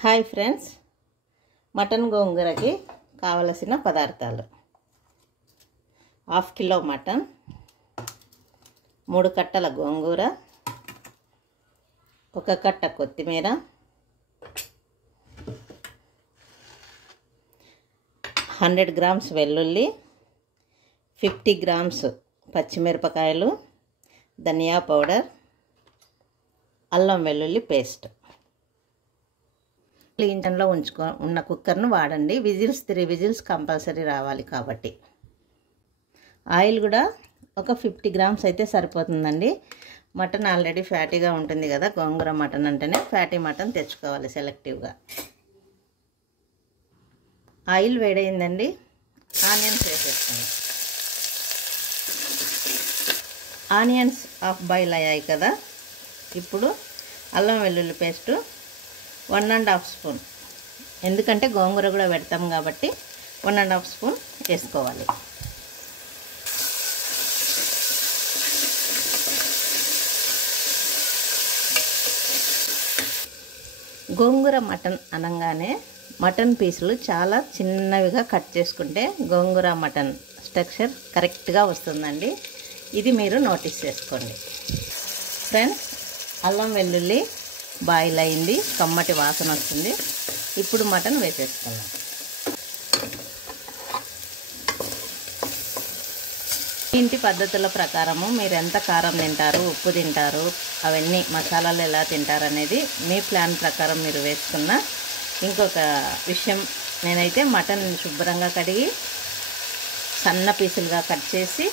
Hi friends, mutton గోంగూరకి కావలసిన పదార్థాలు: half kilo mutton, 3 కట్టల గోంగూర, 1 కట్ట కొత్తిమీర, 100 గ్రామ్స్ వెల్లుల్లి, 50 గ్రామ్స్ పచ్చిమిరపకాయలు, ధనియా పౌడర్, అల్లం వెల్లుల్లి పేస్ట్. ఇంజన్లో ఉన్న కుక్కర్ను వాడండి. 3 విజిల్స్ కంపల్సరీ రావాలి కాబట్టి. ఆయిల్ కూడా ఒక 50 గ్రామ్స్ అయితే సరిపోతుందండి. మటన్ ఆల్రెడీ ఫ్యాటీగా ఉంటుంది కదా, గోంగూర మటన్ అంటేనే ఫ్యాటీ మటన్ తెచ్చుకోవాలి సెలెక్టివ్గా. ఆయిల్ వేడైందండి, ఆనియన్స్ వేసేస్తాను. ఆనియన్స్ హాఫ్ బాయిల్ అయ్యాయి కదా, ఇప్పుడు అల్లం వెల్లుల్లి పేస్టు 1½ స్పూన్, ఎందుకంటే గోంగూర కూడా పెడతాం కాబట్టి 1½ స్పూన్ వేసుకోవాలి. గోంగూర మటన్ అనగానే మటన్ పీసులు చాలా చిన్నవిగా కట్ చేసుకుంటే గోంగూర మటన్ స్ట్రక్చర్ కరెక్ట్గా వస్తుందండి. ఇది మీరు నోటీస్ చేసుకోండి ఫ్రెండ్స్. అల్లం వెల్లుల్లి బాయిల్ అయింది, కమ్మటి వాసన వస్తుంది. ఇప్పుడు మటన్ వేసేసుకున్నాం. ఇంటి పద్ధతుల ప్రకారము మీరు ఎంత కారం తింటారు, ఉప్పు తింటారు, అవన్నీ మసాలాలు ఎలా తింటారు అనేది మీ ప్లాన్ ప్రకారం మీరు వేసుకున్న. ఇంకొక విషయం, నేనైతే మటన్ శుభ్రంగా కడిగి సన్న పీసులుగా కట్ చేసి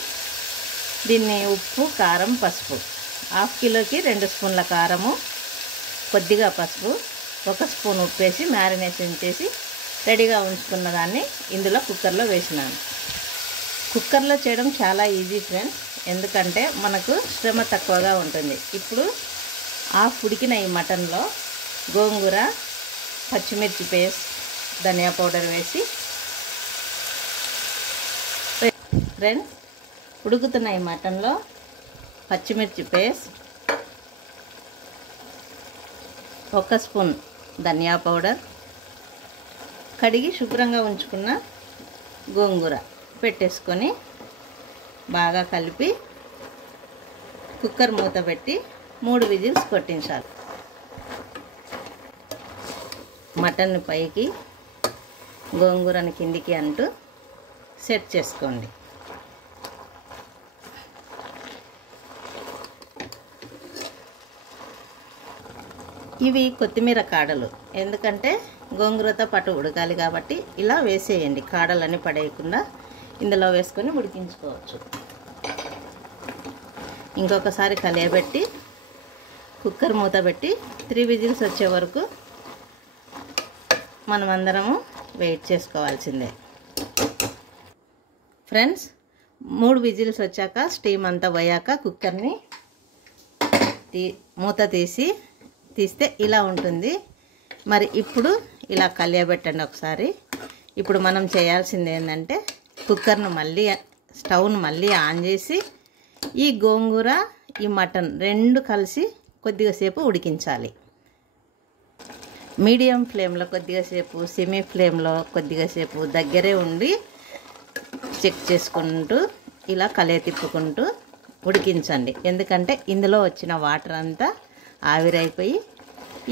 దీన్ని ఉప్పు, కారం, పసుపు, హాఫ్ కిలోకి 2 స్పూన్ల కారము, కొద్దిగా పసుపు, 1 స్పూన్ ఉప్పు వేసి మ్యారినేషన్ చేసి రెడీగా ఉంచుకున్న దాన్ని ఇందులో కుక్కర్లో వేసినాను. కుక్కర్లో చేయడం చాలా ఈజీ ఫ్రెండ్స్, ఎందుకంటే మనకు శ్రమ తక్కువగా ఉంటుంది. ఇప్పుడు హాఫ్ ఉడికిన ఈ మటన్లో గోంగూర, పచ్చిమిర్చి పేస్ట్, ధనియా పౌడర్ వేసి ఫ్రెండ్స్, ఉడుకుతున్న ఈ మటన్లో పచ్చిమిర్చి పేస్ట్, 1 స్పూన్ ధనియా పౌడర్, కడిగి శుభ్రంగా ఉంచుకున్న గోంగూర పెట్టేసుకొని బాగా కలిపి కుక్కర్ మూత పెట్టి 3 విజిల్స్ కొట్టించాలి. మటన్ పైకి, గోంగూరని కిందికి అంటూ సెట్ చేసుకోండి. ఇవి కొత్తిమీర కాడలు, ఎందుకంటే గోంగూరతో పాటు ఉడకాలి కాబట్టి ఇలా వేసేయండి. కాడలని పడేయకుండా ఇందులో వేసుకొని ఉడికించుకోవచ్చు. ఇంకొకసారి కలియబెట్టి కుక్కర్ మూత పెట్టి 3 విజిల్స్ వచ్చే వరకు మనమందరము వెయిట్ చేసుకోవాల్సిందే ఫ్రెండ్స్. 3 విజిల్స్ వచ్చాక, స్టీమ్ అంతా పోయాక కుక్కర్ని మూత తీస్తే ఇలా ఉంటుంది. మరి ఇప్పుడు ఇలా కలియబెట్టండి ఒకసారి. ఇప్పుడు మనం చేయాల్సింది ఏంటంటే కుక్కర్ను స్టవ్ను మళ్ళీ ఆన్ చేసి ఈ గోంగూర, ఈ మటన్ 2 కలిసి కొద్దిగా సేపు ఉడికించాలి. మీడియం ఫ్లేమ్లో కొద్దిగా సేపు, సెమీ ఫ్లేమ్లో కొద్దిగా సేపు దగ్గరే ఉండి చెక్ చేసుకుంటూ ఇలా కలియ తిప్పుకుంటూ ఉడికించండి. ఎందుకంటే ఇందులో వచ్చిన వాటర్ అంతా ఆవిరైపోయి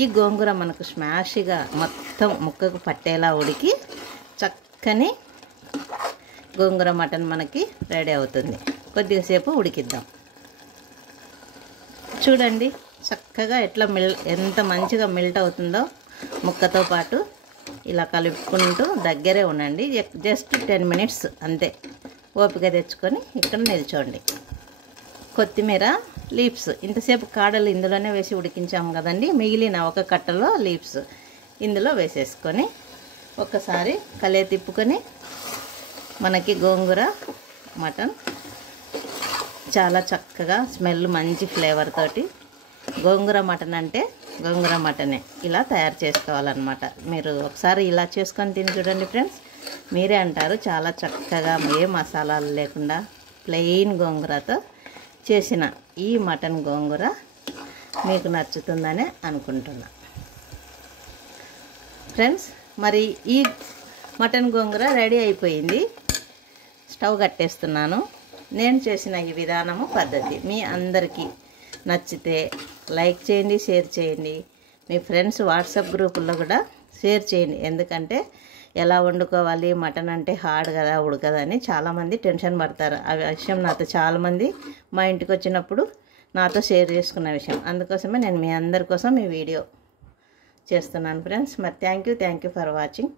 ఈ గోంగూర మనకు స్మాష్గా మొత్తం ముక్కకు పట్టేలా ఉడికి చక్కని గోంగూర మటన్ మనకి రెడీ అవుతుంది. కొద్దిగా సేపు ఉడికిద్దాం. చూడండి చక్కగా ఎంత మంచిగా మెల్ట్ అవుతుందో ముక్కతో పాటు. ఇలా కలుపుకుంటూ దగ్గరే ఉండండి. జస్ట్ 10 మినిట్స్ అంతే. ఓపిక తెచ్చుకొని ఇక్కడ నిల్చోండి. కొత్తిమీర లీవ్స్, ఇంతసేపు కాడలు ఇందులోనే వేసి ఉడికించాము కదండి, మిగిలిన 1 కట్టలో లీవ్స్ ఇందులో వేసేసుకొని ఒక్కసారి కలియ తిప్పుకొని మనకి గోంగూర మటన్ చాలా చక్కగా స్మెల్, మంచి ఫ్లేవర్ తోటి. గోంగూర మటన్ అంటే గోంగూర మటనే ఇలా తయారు చేసుకోవాలన్నమాట. మీరు ఒకసారి ఇలా చేసుకొని తిని చూడండి ఫ్రెండ్స్, మీరే అంటారు చాలా చక్కగా ఏ మసాలాలు లేకుండా ప్లెయిన్ గోంగూరతో చేసిన ఈ మటన్ గోంగూర మీకు నచ్చుతుందనే అనుకుంటున్నా. ఫ్రెండ్స్, మరి ఈ మటన్ గోంగూర రెడీ అయిపోయింది. స్టవ్ కట్టేస్తున్నాను. నేను చేసిన ఈ విధానము పద్ధతి మీ అందరికీ నచ్చితే లైక్ చేయండి, షేర్ చేయండి. మీ ఫ్రెండ్స్ వాట్సాప్ గ్రూపుల్లో కూడా షేర్ చేయండి. ఎందుకంటే ఎలా వండుకోవాలి, మటన్ అంటే హార్డ్ కదా, ఉడకదని చాలామంది టెన్షన్ పడతారు. ఆ విషయం నాతో చాలామంది మా ఇంటికి వచ్చినప్పుడు నాతో షేర్ చేసుకున్న విషయం. అందుకోసమే నేను మీ అందరి కోసం ఈ వీడియో చేస్తున్నాను ఫ్రెండ్స్. మరి thank you for watching.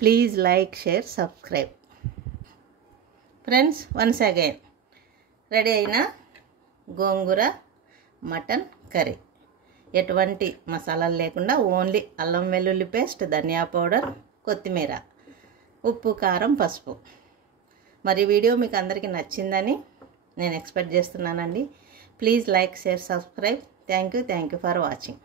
Please like, share, subscribe. Friends, once again ready అయిన గోంగూర మటన్ కర్రీ, ఎటువంటి మసాలాలు లేకుండా ఓన్లీ అల్లం వెల్లుల్లి పేస్ట్, ధనియా పౌడర్, కొత్తిమీర, ఉప్పు, కారం, పసుపు. మరి వీడియో మీకు అందరికీ నచ్చిందని నేను ఎక్స్పెక్ట్ చేస్తున్నానండి. Please like, share, subscribe. Thank you for watching.